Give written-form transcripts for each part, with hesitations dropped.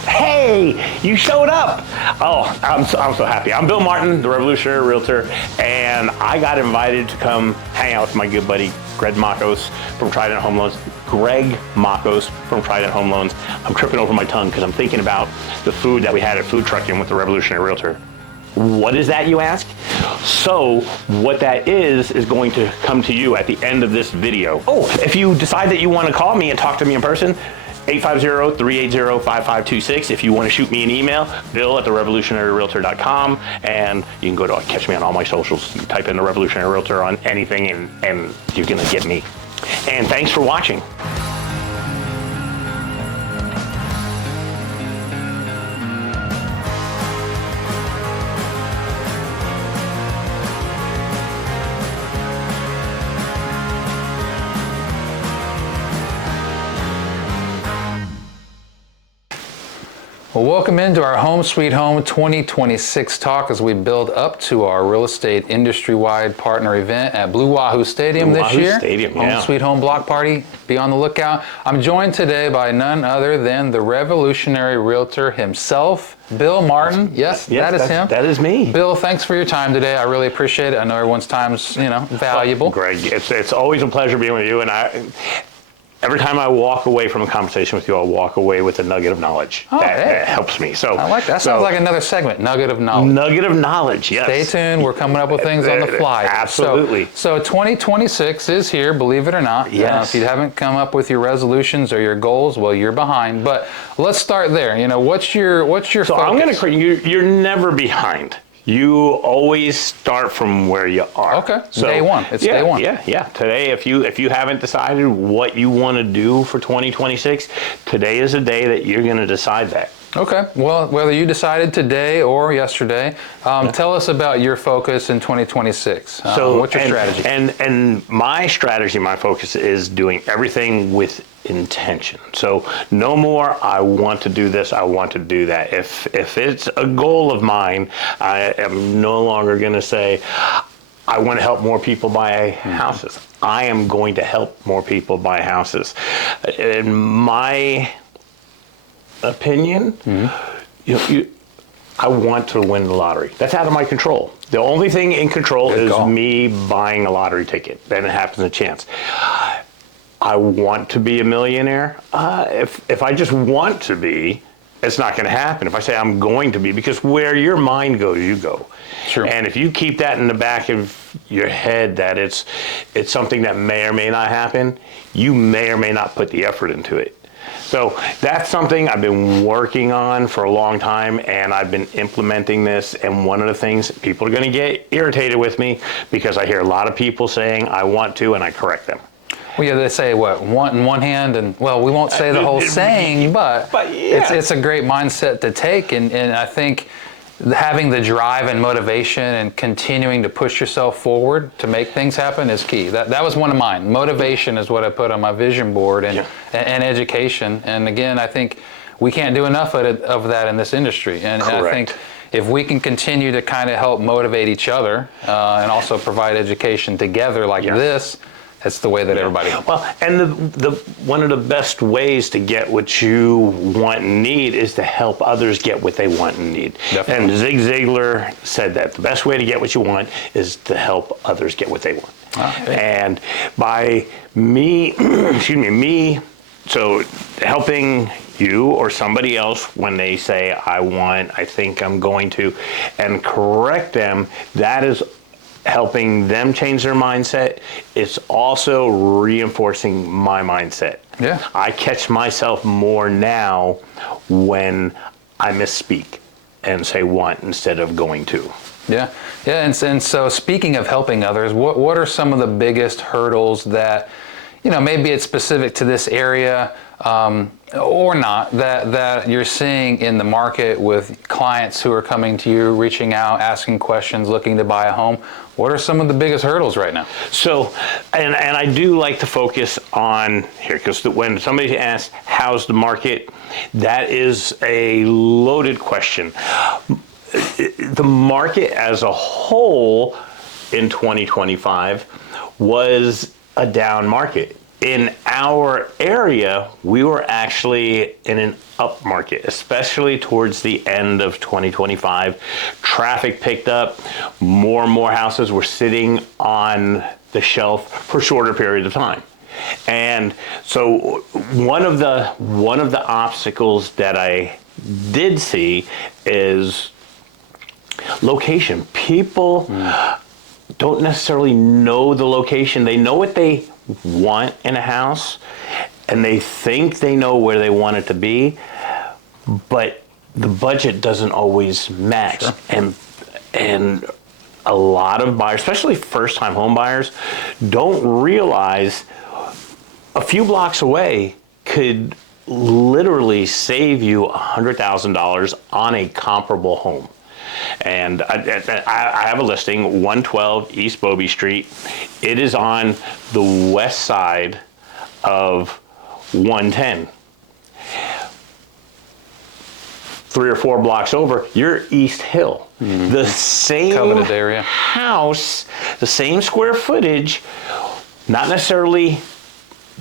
Hey, you showed up. Oh, I'm so happy. I'm Bill Martin, the Revolutionary Realtor, and I got invited to come hang out with my good buddy, Greg Makos from Trident Home Loans. Greg Makos from Trident Home Loans. I'm tripping over my tongue because I'm thinking about the food that we had at Food Trucking with the Revolutionary Realtor. What is that, you ask? So what that is going to come to you at the end of this video. Oh, if you decide that you want to call me and talk to me in person, 850-380-5526. If you want to shoot me an email, bill@therevolutionaryrealtor.com, and you can go to catch me on all my socials. You can type in the Revolutionary Realtor on anything and you're gonna get me. And thanks for watching. Well, welcome into our Home Sweet Home 2026 talk as we build up to our real estate industry-wide partner event at Blue Wahoo Stadium this year. Home Sweet Home Block Party. Be on the lookout. I'm joined today by none other than the Revolutionary Realtor himself, Bill Martin. Yes, that is him. That is me. Bill, thanks for your time today. I really appreciate it. I know everyone's time's, valuable. Well, Greg, it's always a pleasure being with you, and every time I walk away from a conversation with you, I'll walk away with a nugget of knowledge. That helps me. So I like that. Sounds like another segment, Nugget of Knowledge. Nugget of Knowledge, yes. Stay tuned. We're coming up with things on the fly. Absolutely. So 2026 is here, believe it or not. Yes. If you haven't come up with your resolutions or your goals, well, you're behind. But let's start there. What's your focus? So I'm going to you're never behind. You always start from where you are. Okay. So, day one. It's day one. Yeah. Today, if you haven't decided what you want to do for 2026, today is a day that you're going to decide that. Okay. Well, whether you decided today or yesterday, tell us about your focus in 2026. What's your strategy? And my strategy, my focus is doing everything with intention. So no more, I want to do this, I want to do that. If it's a goal of mine, I am no longer going to say, I want to help more people buy houses. I am going to help more people buy houses. In my opinion, I want to win the lottery. That's out of my control. The only thing in control is me buying a lottery ticket. Then it happens a chance. I want to be a millionaire. If I just want to be, it's not going to happen. If I say I'm going to be, because where your mind goes, you go. Sure. And if you keep that in the back of your head that it's something that may or may not happen, you may or may not put the effort into it. So that's something I've been working on for a long time, and I've been implementing this. And one of the things, people are going to get irritated with me because I hear a lot of people saying I want to, and I correct them. Well, yeah, they say want in one hand, and well, we won't say the whole saying, but it's a great mindset to take, and I think having the drive and motivation and continuing to push yourself forward to make things happen is key. That was one of mine. Motivation is what I put on my vision board, and education. And again, I think we can't do enough of that in this industry. And I think if we can continue to kind of help motivate each other and also provide education together like this, that's the way that everybody. Well, and the one of the best ways to get what you want and need is to help others get what they want and need. Definitely. And Zig Ziglar said that the best way to get what you want is to help others get what they want. And by me, so helping you or somebody else when they say I want, I think I'm going to, and correct them, that is helping them change their mindset. It's also reinforcing my mindset. Yeah. I catch myself more now when I misspeak and say want instead of going to. Yeah. And so speaking of helping others, what are some of the biggest hurdles that, maybe it's specific to this area or not, that you're seeing in the market with clients who are coming to you, reaching out, asking questions, looking to buy a home? What are some of the biggest hurdles right now? So, and I do like to focus on here, because when somebody asks, how's the market? That is a loaded question. The market as a whole in 2025 was a down market. in our area, we were actually in an up market, especially towards the end of 2025. Traffic picked up. More and more houses were sitting on the shelf for shorter periods of time. And so one of the obstacles that I did see is location. People don't necessarily know the location. They know what they want in a house, and they think they know where they want it to be, but the budget doesn't always match. Sure. And a lot of buyers, especially first-time home buyers, don't realize a few blocks away could literally save you $100,000 on a comparable home. And I have a listing, 112 East Bobby Street. It is on the west side of 110. 3 or 4 blocks over, you're East Hill. The same coveted area. House, the same square footage, not necessarily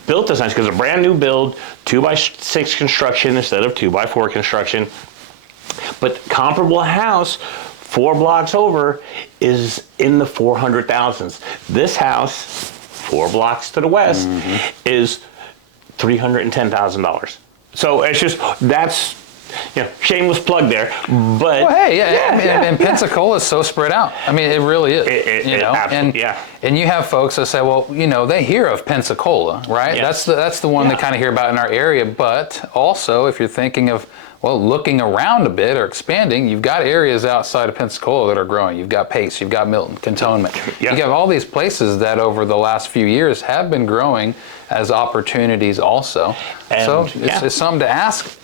built as nice, because a brand new build, 2x6 construction instead of 2x4 construction. But comparable house, 4 blocks over, is in the 400,000s. This house, 4 blocks to the west, is $310,000. So it's just, that's, shameless plug there. But well, hey, and Pensacola is so spread out. I mean, it really is. Absolutely, and you have folks that say, well, they hear of Pensacola, right? Yes. That's the one they kind of hear about in our area. But also, if you're thinking of looking around a bit or expanding, you've got areas outside of Pensacola that are growing. You've got Pace, you've got Milton, Cantonment. You have all these places that over the last few years have been growing as opportunities also. And so it's something to ask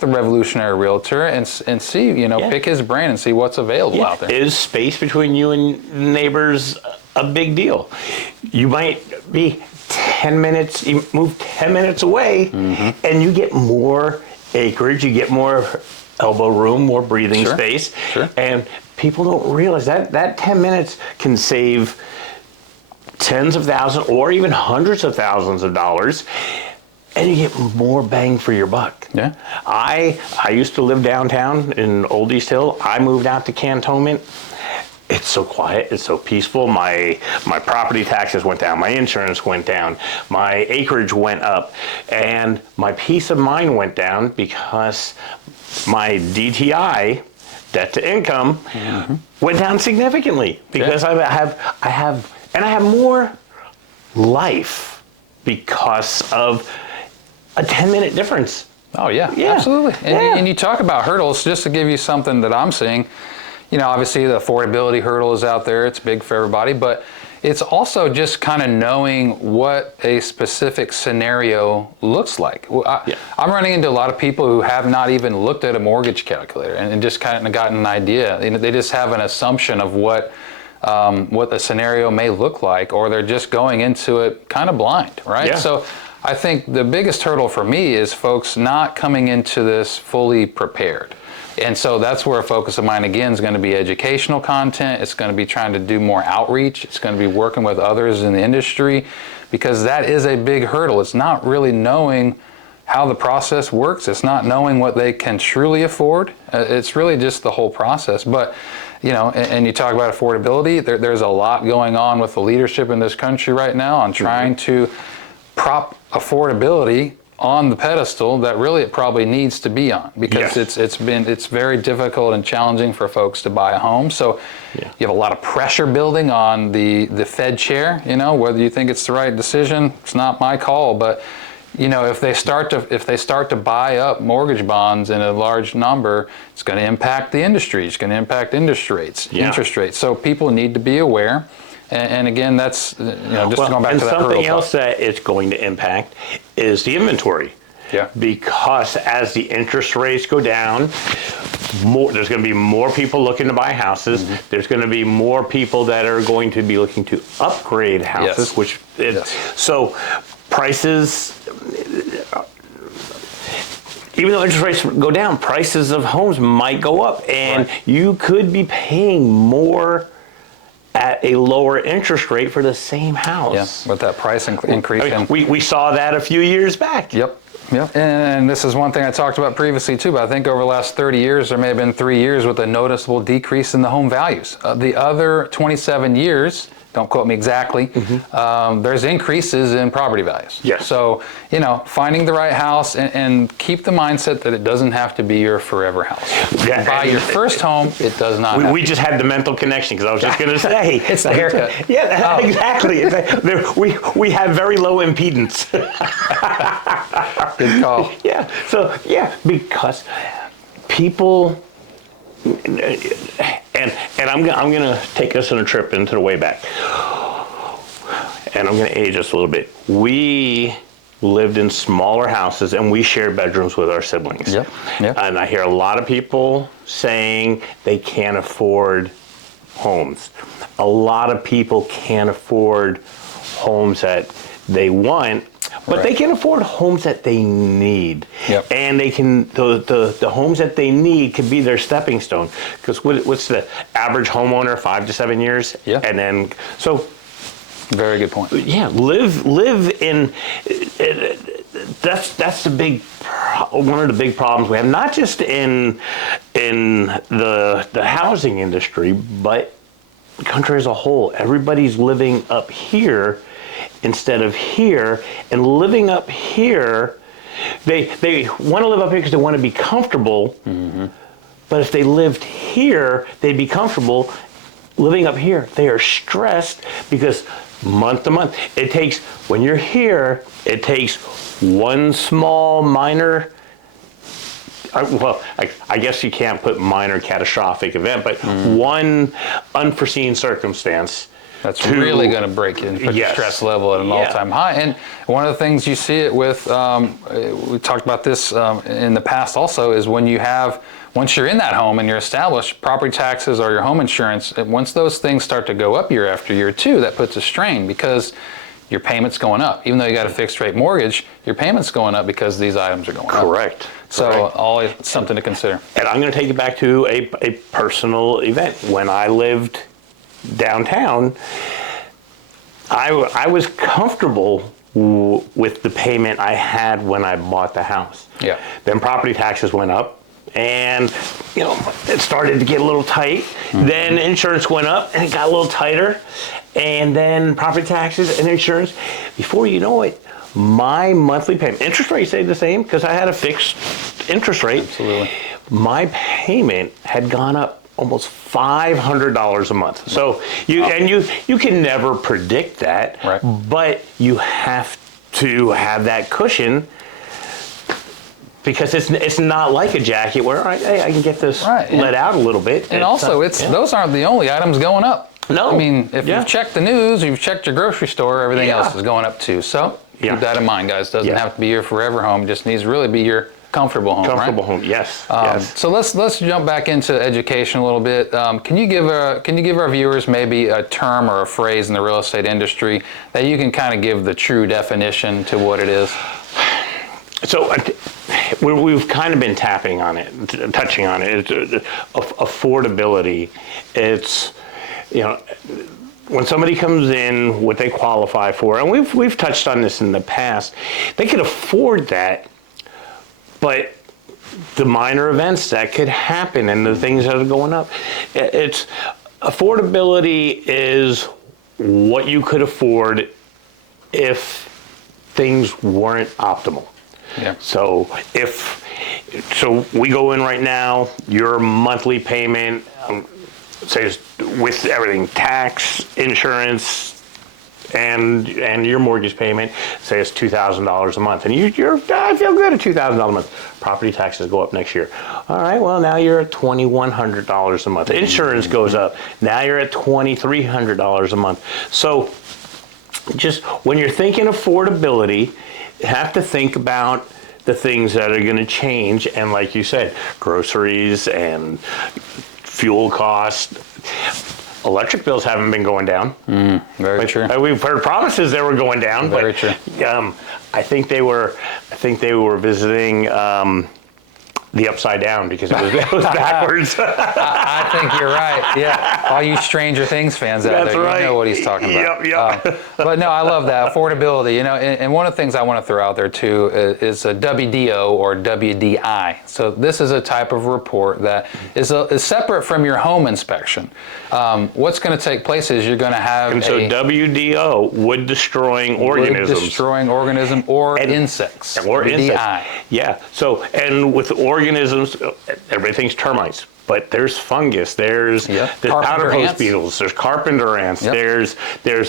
the revolutionary realtor and see, pick his brain and see what's available out there. Is space between you and neighbors a big deal? You might be 10 minutes, you move 10 minutes away, and you get more acreage, you get more elbow room, more breathing space. Sure. And people don't realize that 10 minutes can save tens of thousands or even hundreds of thousands of dollars, and you get more bang for your buck. Yeah. I used to live downtown in Old East Hill. I moved out to Cantonment. It's so quiet, it's so peaceful. My property taxes went down, my insurance went down, my acreage went up, and my peace of mind went down because my DTI, debt to income, went down significantly because I have more life because of a 10-minute difference. Oh yeah, absolutely. And you talk about hurdles, just to give you something that I'm seeing. Obviously the affordability hurdle is out there. It's big for everybody, but it's also just kind of knowing what a specific scenario looks like. I'm running into a lot of people who have not even looked at a mortgage calculator and just kind of gotten an idea. They just have an assumption of what the scenario may look like, or they're just going into it kind of blind, right? Yeah. So I think the biggest hurdle for me is folks not coming into this fully prepared. And so that's where a focus of mine, again, is going to be educational content. It's going to be trying to do more outreach. It's going to be working with others in the industry, because that is a big hurdle. It's not really knowing how the process works. It's not knowing what they can truly afford. It's really just the whole process. But, and you talk about affordability, there's a lot going on with the leadership in this country right now on trying to prop affordability on the pedestal that really it probably needs to be on, because it's very difficult and challenging for folks to buy a home. So you have a lot of pressure building on the Fed chair. Whether you think it's the right decision, it's not my call, but if they start to buy up mortgage bonds in a large number, it's going to impact the industry. It's going to impact interest rates. So people need to be aware. And again, that's just going back to that hurdle. Something else that it's going to impact is the inventory. Yeah. Because as the interest rates go down, there's going to be more people looking to buy houses. There's going to be more people that are going to be looking to upgrade houses, so prices. Even though interest rates go down, prices of homes might go up, and you could be paying more at a lower interest rate for the same house. Yeah, with that price increase. We saw that a few years back. Yep. Yep. And this is one thing I talked about previously too, but I think over the last 30 years, there may have been 3 years with a noticeable decrease in the home values. The other 27 years, don't quote me exactly, there's increases in property values. Yes. So, finding the right house and keep the mindset that it doesn't have to be your forever house. Yeah, buy your first home, it does not we just had the mental connection, because I was just going to say. It's the haircut. Yeah, exactly. We have very low impedance. Good call. Yeah. So, because people, and I'm going to take us on a trip into the way back. And I'm going to age us a little bit. We lived in smaller houses, and we shared bedrooms with our siblings. Yep. And I hear a lot of people saying they can't afford homes. A lot of people can't afford homes that they want, but they can afford homes that they need. Yep. And they can, the homes that they need can be their stepping stone. Because what's the average homeowner, 5 to 7 years? Yeah. And then, so. Very good point. Yeah, live in, that's one of the big problems we have, not just in the housing industry, but the country as a whole. Everybody's living up here instead of here, and living up here, they want to live up here because they want to be comfortable, but if they lived here, they'd be comfortable. Living up here, they are stressed because month to month, when you're here, it takes one small minor, I guess you can't put minor catastrophic event, but one unforeseen circumstance. That's really going to break you and put your stress level at an all-time high. And one of the things you see it with, we talked about this in the past also, is once you're in that home and you're established, property taxes or your home insurance, once those things start to go up year after year too, that puts a strain because your payment's going up. Even though you got a fixed rate mortgage, your payment's going up because these items are going up. Correct. So always something to consider. And I'm going to take you back to a personal event. When I lived downtown, I was comfortable with the payment I had when I bought the house. Yeah. Then property taxes went up, and it started to get a little tight. Then insurance went up, and it got a little tighter. And then property taxes and insurance. Before you know it, my monthly payment, interest rate stayed the same because I had a fixed interest rate. Absolutely. My payment had gone up almost $500 a month. So you can never predict that, right, but you have to have that cushion, because it's not like a jacket where I can get this let out a little bit. And also, those aren't the only items going up. No. I mean, if you've checked the news, you've checked your grocery store, everything else is going up too. So keep that in mind, guys. Doesn't have to be your forever home. It just needs to really be your comfortable home, comfortable right? home, yes. Yes. So let's jump back into education a little bit. Can you give our viewers maybe a term or a phrase in the real estate industry that you can kind of give the true definition to what it is? So we've kind of been touching on it. It's affordability. It's when somebody comes in, what they qualify for, and we've touched on this in the past, they could afford that, but the minor events that could happen and the things that are going up, it's affordability is what you could afford if things weren't optimal. Yeah. So we go in right now, your monthly payment, say with everything, tax, insurance, and your mortgage payment, say it's $2,000 a month, and I feel good at $2,000 a month. Property taxes go up next year. All right, well, now you're at $2,100 a month. Insurance goes up. Now you're at $2,300 a month. So just when you're thinking affordability, you have to think about the things that are going to change, and like you said, groceries and fuel costs. Electric bills haven't been going down. Very true. We've heard promises they were going down, very but true. I think they were visiting the upside down because it was backwards. I think you're right. Yeah, all you Stranger Things fans out That's there, right. you know what he's talking about. Yep. But no, I love that affordability. You know, and one of the things I want to throw out there too is a WDO or WDI. So this is a type of report that is separate from your home inspection. What's going to take place is you're going to have WDO, wood destroying organisms. Wood destroying organism or insects. Or WDI. insects. Yeah. So, and with organisms, everything's termites. But there's fungus, there's powder host beetles, there's carpenter ants, there's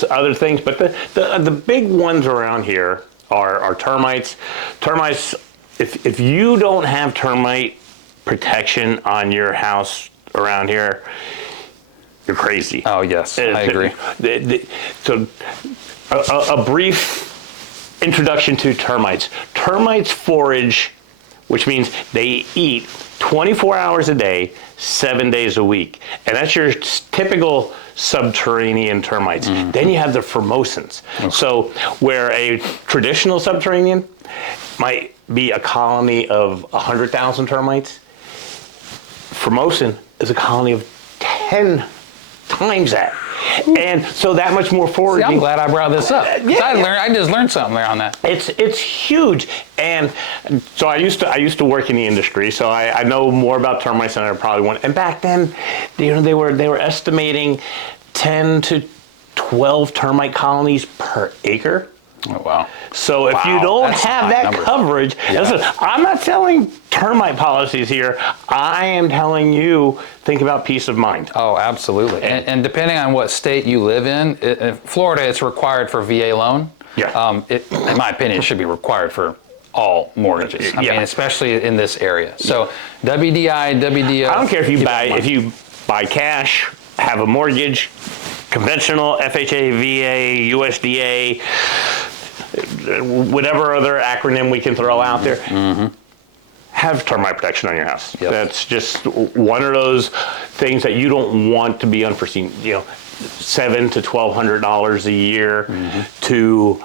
other things. But the big ones around here are termites. Termites, if you don't have termite protection on your house around here, you're crazy. Oh yes, I agree. So a brief introduction to termites. Termites forage, which means they eat 24 hours a day, 7 days a week. And that's your typical subterranean termites. Then you have the formosans. Okay. So where a traditional subterranean might be a colony of 100,000 termites, formosan is a colony of 10 times that. And so that much more foraging. See, I'm glad I brought this up. I just learned something there on that. It's huge. And so I used to work in the industry, so I know more about termites than I probably want. And back then, they were estimating 10 to 12 termite colonies per acre. Oh, wow. So if you don't have that coverage, listen, I'm not selling termite policies here. I am telling you, think about peace of mind. Oh, absolutely. And depending on what state you live in Florida, it's required for VA loan. Yeah. In my opinion, it should be required for all mortgages. I mean, especially in this area. So WDI, WDO. I don't care if you buy cash, have a mortgage, conventional, FHA, VA, USDA, whatever other acronym we can throw out there, have termite protection on your house. Yes. That's just one of those things that you don't want to be unforeseen. $700 to $1,200 a year to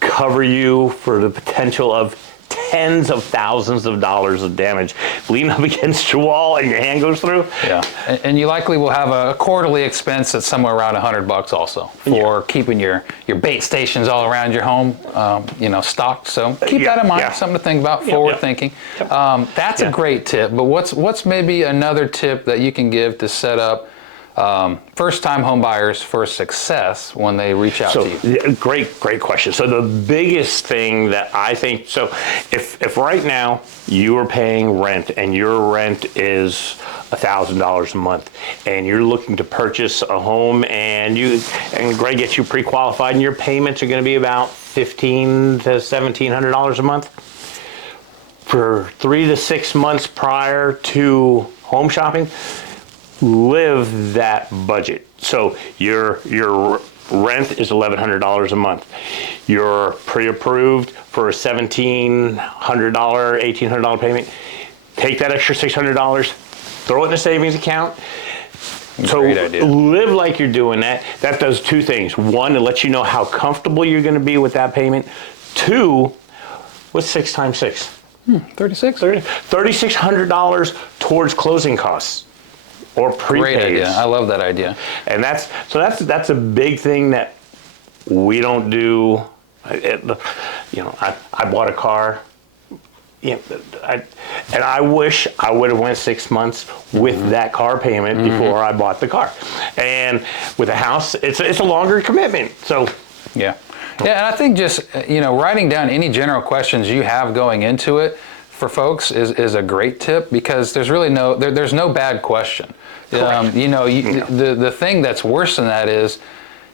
cover you for the potential of tens of thousands of dollars of damage. Lean up against your wall and your hand goes through. Yeah, and you likely will have a quarterly expense that's somewhere around $100 also for keeping your bait stations all around your home, stocked. So keep that in mind. Something to think about. Forward thinking. That's a great tip. But what's maybe another tip that you can give to set up first-time home buyers for success when they reach out to you? Great question. So the biggest thing that I think, so if right now you are paying rent and your rent is $1,000 a month and you're looking to purchase a home and Greg gets you pre-qualified and your payments are going to be about $1,500 to $1,700 a month, for 3 to 6 months prior to home shopping, live that budget. So your rent is $1,100 a month. You're pre-approved for a $1,700, $1,800 payment. Take that extra $600, throw it in a savings account. So live like you're doing that. That does two things. One, it lets you know how comfortable you're going to be with that payment. Two, what's 6 times 6? 36. $3,600 towards closing costs. Or prepays. Great idea. I love that idea. And that's a big thing that we don't do. I bought a car. And I wish I would have went 6 months with that car payment before I bought the car. And with a house, it's a longer commitment. So yeah, and I think just writing down any general questions you have going into it for folks is a great tip, because there's really there's no bad question. The thing that's worse than that is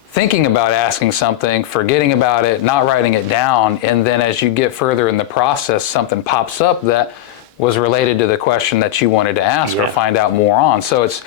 thinking about asking something, forgetting about it, not writing it down, and then as you get further in the process, something pops up that was related to the question that you wanted to ask or find out more on. So it's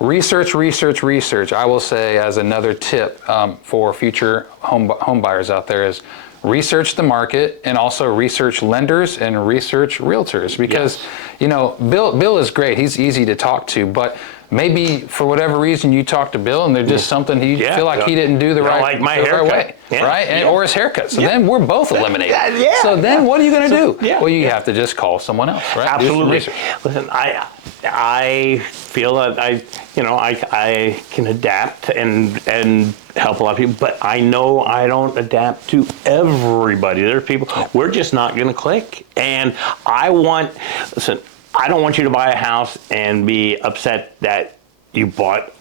research. I will say, as another tip for future home buyers out there, is research the market and also research lenders and research realtors, because Bill is great. He's easy to talk to, but maybe for whatever reason you talk to Bill and there's just something you feel like he didn't do the right, like my the right haircut. way, right? And, or his haircut. So then we're both eliminated. So then what are you going to do? Yeah. Well, you have to just call someone else, right? Absolutely. Listen, I feel that I can adapt and help a lot of people, but I know I don't adapt to everybody. There's people, we're just not going to click. And I don't want you to buy a house and be upset that you bought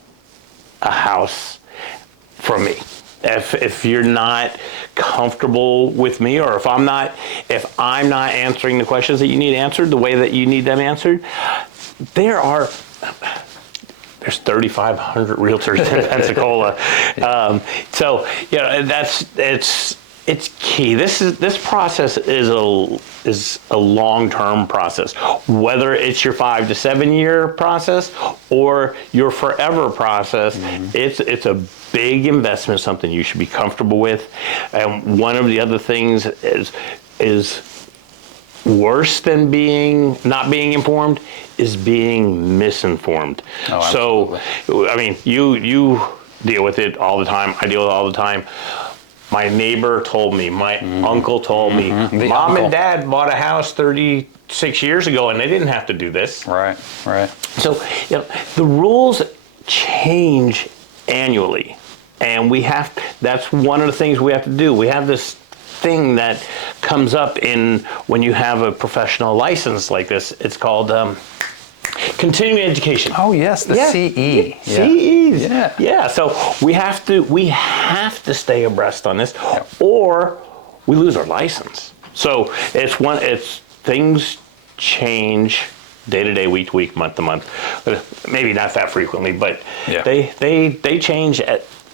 a house from me. If you're not comfortable with me, or if I'm not answering the questions that you need answered the way that you need them answered, there's 3,500 realtors in Pensacola. So it's key. This process is a long-term process. Whether it's your 5 to 7 year process or your forever process, it's a big investment, something you should be comfortable with. And one of the other things is worse than not being informed is being misinformed. So, I mean, you deal with it all the time. I deal with it all the time. My neighbor told me, my uncle told me, Mom and Dad bought a house 36 years ago and they didn't have to do this. Right. So, the rules change annually. And that's one of the things we have to do. We have this thing that comes up when you have a professional license like this. It's called continuing education. Oh yes, the CE. CEs. Yeah. So we have to stay abreast on this, or we lose our license. So it's things change day to day, week to week, month to month. Maybe not that frequently, but they change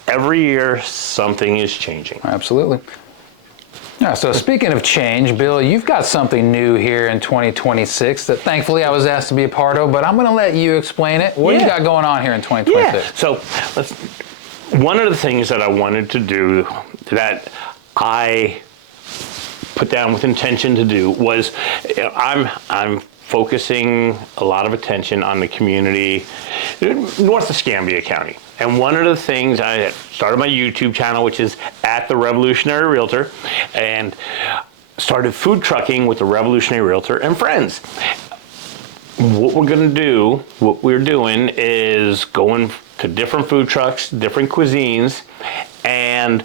every year. Something is changing. Absolutely. Yeah, so speaking of change, Bill, you've got something new here in 2026 that thankfully I was asked to be a part of, but I'm going to let you explain it. What do you got going on here in 2026? Yeah, so one of the things that I wanted to do that I put down with intention to do was I'm focusing a lot of attention on the community north of Escambia County. And one of the things, I started my YouTube channel, which is at The Revolutionary Realtor, and started food trucking with The Revolutionary Realtor and friends. What we're doing is going to different food trucks, different cuisines, and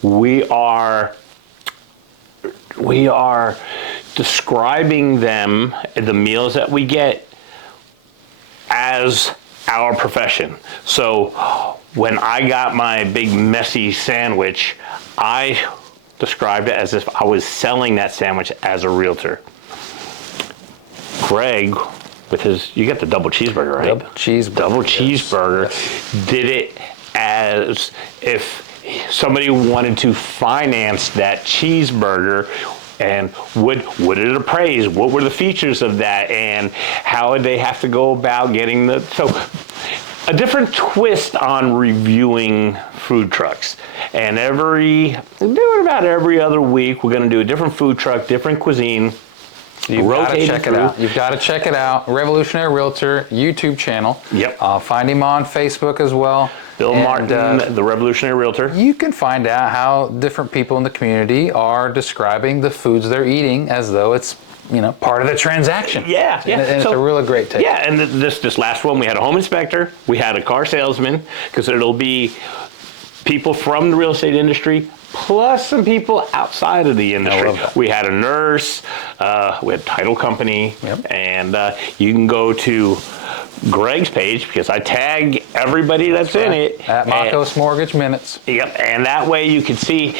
we are describing them, the meals that we get, as our profession. So when I got my big messy sandwich, I described it as if I was selling that sandwich as a realtor. Greg, you got the double cheeseburger, right? Double cheeseburger, did it as if somebody wanted to finance that cheeseburger. And would it appraise? What were the features of that? And how would they have to go about getting so a different twist on reviewing food trucks. And we're doing about every other week, we're gonna do a different food truck, different cuisine. You've got to check it out. You've got to check it out. Revolutionary Realtor YouTube channel. Yep. Find him on Facebook as well. Bill Martin, the Revolutionary Realtor. You can find out how different people in the community are describing the foods they're eating as though it's part of the transaction. Yeah. And it's a really great take. Yeah, and this last one, we had a home inspector, we had a car salesman, because it'll be people from the real estate industry, plus some people outside of the industry. We had a nurse, we had a title company, and you can go to Greg's page, because I tag everybody that's in it. At Makos Mortgage Minutes. Yep, and that way you can see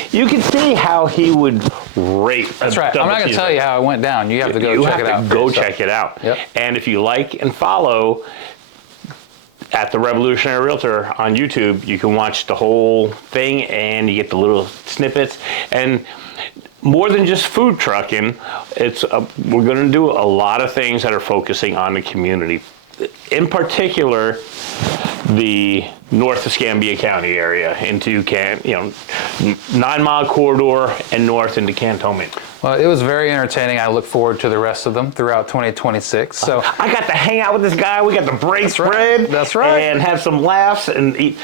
how he would rate. That's right. I'm not going to tell you how it went down. You have to go check it out. Go check it out. Yep. And if you like and follow at the Revolutionary Realtor on YouTube, you can watch the whole thing and you get the little snippets. And more than just food trucking, we're going to do a lot of things that are focusing on the community. in particular, the north of Escambia County area into 9-mile corridor and north into Cantonment. Well, it was very entertaining. I look forward to the rest of them throughout 2026. So I got to hang out with this guy. We got to break bread. That's right. And have some laughs and eat.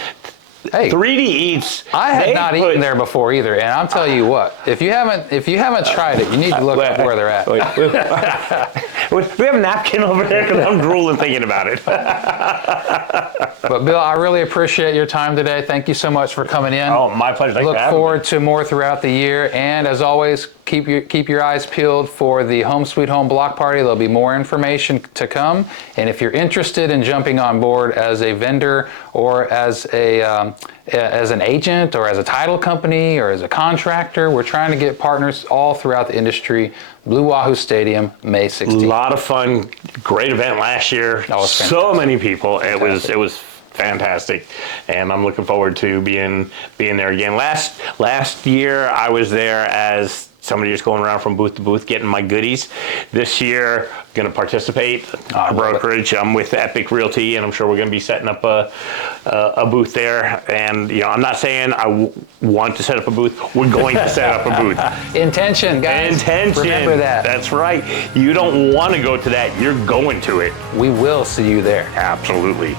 Hey, 3D Eats. I had not eaten there before either, and I'm telling you what, if you haven't tried it, you need to look where they're at. We have a napkin over there because I'm drooling thinking about it. But Bill, I really appreciate your time today. Thank you so much for coming in. Oh, my pleasure. Thanks Look for having forward me. to more throughout the year, and as always, keep your eyes peeled for the Home Sweet Home block party. There'll be more information to come, and if you're interested in jumping on board as a vendor or as an agent or as a title company or as a contractor, we're trying to get partners all throughout the industry. Blue Wahoo Stadium, May 16th. A lot of fun. Great event last year. So many people. It was fantastic, and I'm looking forward to being there again. Last year I was there as somebody just going around from booth to booth getting my goodies. This year, going to participate. Our brokerage. I'm with Epic Realty, and I'm sure we're going to be setting up a booth there. And I'm not saying I want to set up a booth. We're going to set up a booth. Intention, guys. Intention. Remember that. That's right. You don't want to go to that. You're going to it. We will see you there. Absolutely.